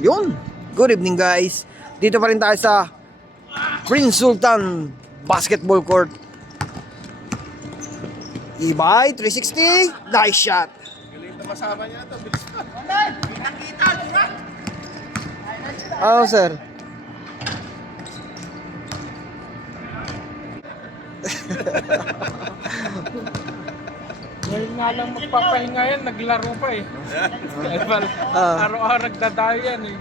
Yun. Good evening guys. Dito pa rin tayo sa Prince Sultan Basketball Court. Ibay 360. Nice shot. Galing na kasama niya ito. Bilis na. Kita-kita, di ba? Oh sir. Ngayon nga lang magpapahinga yan, naglaro pa eh. Araw-araw nagdadayo yan eh.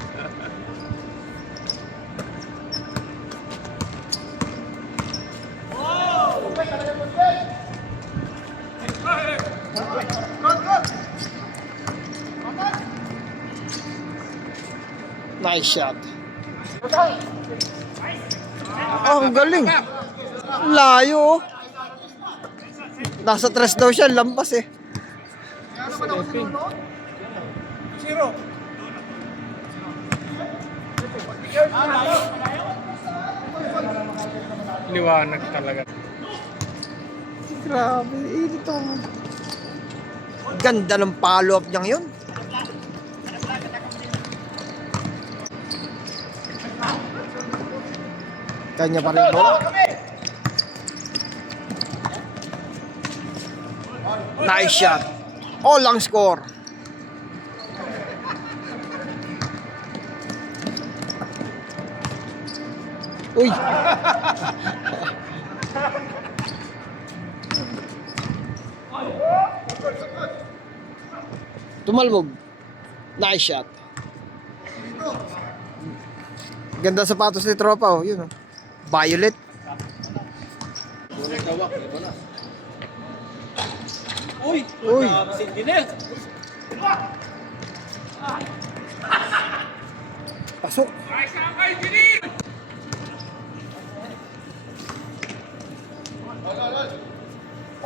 Nice shot. Oh, ang galing. Layo oh. Nasa tres daw siya, lampas eh. Zero. Liwanag talaga. Grabe, init ang... Ganda ng follow-up niyang yun. Kanya pa rin mo. Nice shot. All ang score. Uy. Tumalbog. Nice shot. Ganda sapatos ni tropa oh, yun oh. Violet. Uy! Uy. Sentinel! Pasok.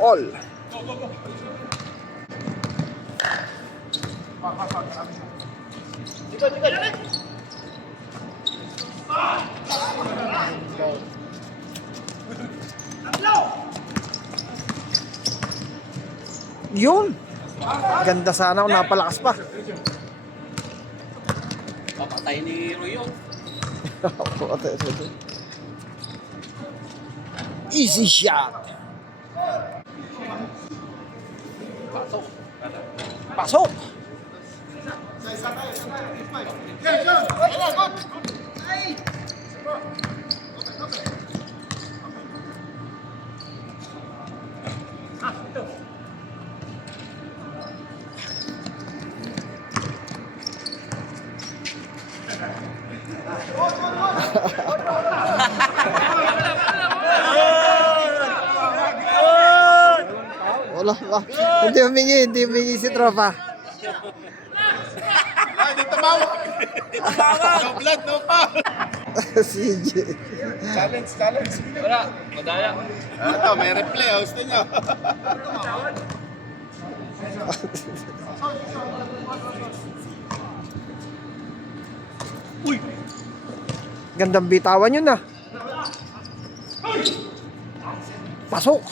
All. Yun. Ganda sana kung napalakas pa. Papatay ni Royo. Easy shot. Pasok. Pasok. Wala pa. Hindi humingi si tropa. Ay, di tumawag! No blood, no foul! CJ. Challenge. Wala, madaya. Ito, may replay. Gusto nyo. Uy! Gandang bitawan yun ah. Pasok.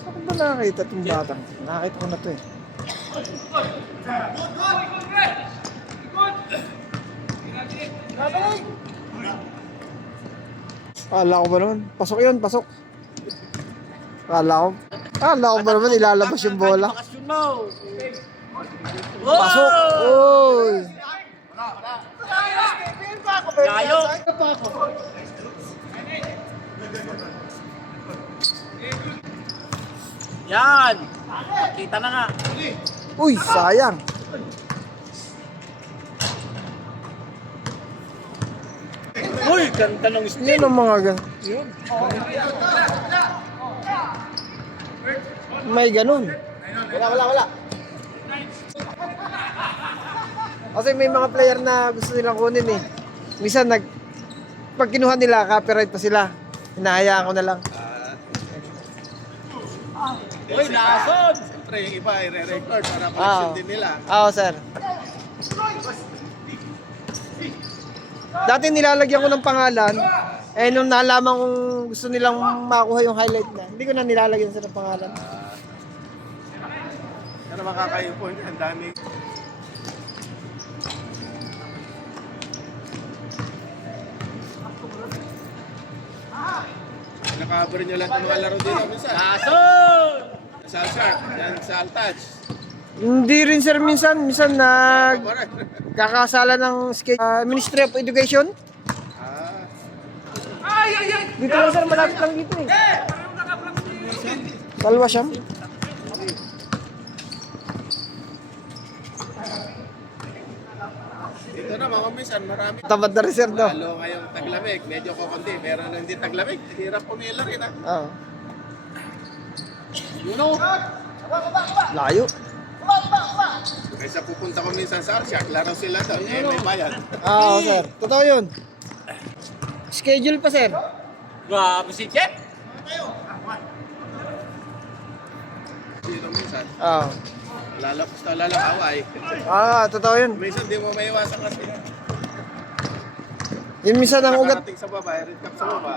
Saan ko ba nakakita itong batang? Nakakita ko na ito eh. Kala ko ba naman? Pasok yun, pasok. Kala ko ba naman ilalabas yung bola? Pasok! Uy! Layo! Yan! Kita na nga. Uy, sayang. Uy, ganda ng steal. Yun ang mga gan. May ganun. Wala. Kasi may mga player na gusto nilang kunin eh. Minsan pag kinuha nila, copyright pa sila. Hinahayaan ko na lang. Uy, nason! Siyempre, yung iba i-record para collection din nila. Oo, sir. Dati nilalagyan ko ng pangalan. Eh, nung nalaman kong gusto nilang makuha yung highlight na, hindi ko na nilalagyan sa ng pangalan. Ano makakayo po? Ang dami. Nakacover nyo lang itong mga laro dito minsan. Sa Alshark, yan sa Altouch. Hindi rin sir minsan kakasala ng Ministry of Education. Dito lang sir, malapit lang dito eh. Salwa siyam. Dito na mga minsan, marami. Tamad na rin sir no. Lalo ngayong taglamig, medyo kukunti. Meron na hindi taglamig, hirap pumila rin ah. Oo. Yuno! Layo. Kaysa pupunta ko minsan sa Alshark, laro sila doon, eh may bayad. Oo sir, totoo yun. Schedule pa sir. Grabe si Jeff! Dito minsan, Oo. lalapos na lalakaway. Totoo yun. Minsan di mo maiwasan kasi. Yun minsan ang ugat. Nakarating sa baba, red cap sa baba.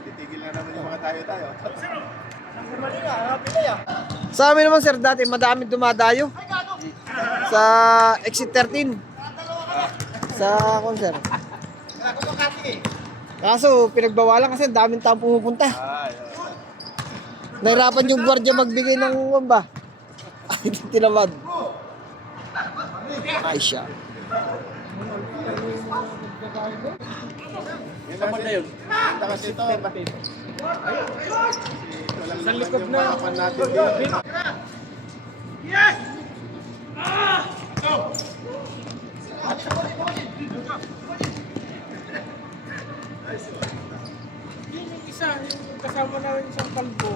Titigil na naman yung mga tayo-tayo. Sa amin naman sir, dati madami dumadayo. Sa exit 13. Sa sir. Kaso pinagbawalan kasi ang daming taong pumupunta. Nahirapan yung gwardiya magbigay ng ba? Ay, tinamad. Ay siya. Yan naman na yun. Ganda kasi ito. Sa likod na. Natin dito. Yung isa, yung kasama namin isang kalbo.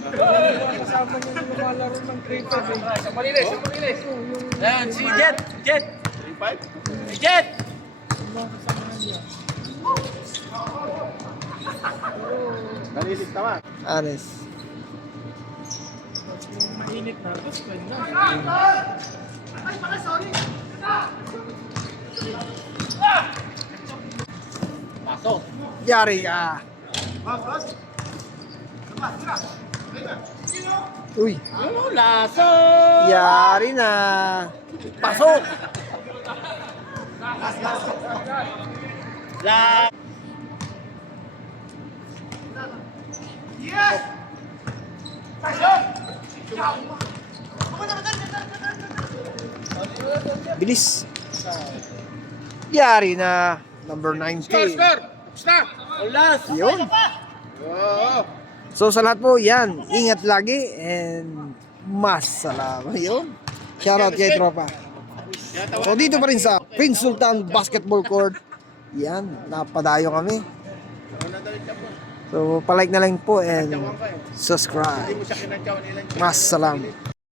Yung kasama niya yung lumalaro ng cricket eh. Sa Malinis. Ayan, si Jet. 3-5? Si Jet! Yung kasama niya. Nalilig naman. Anes. Yung mainit na, tapos pwede na. Pasok. Yari ka. Uy, Ano, laso! yari na. Pasok. La... Bilis. Yari na. Number 90. Score! Stop! Ulas! Yun. Oo! So sa lahat po, yan. Ingat lagi and mas salamat. Yun. Shoutout kay Tropa. So dito pa rin sa Prince Sultan Basketball Court. Yan. Napadayo kami. So palike na lang po and Hindi subscribe. mo siya kinantyawan ilan. Mas salam.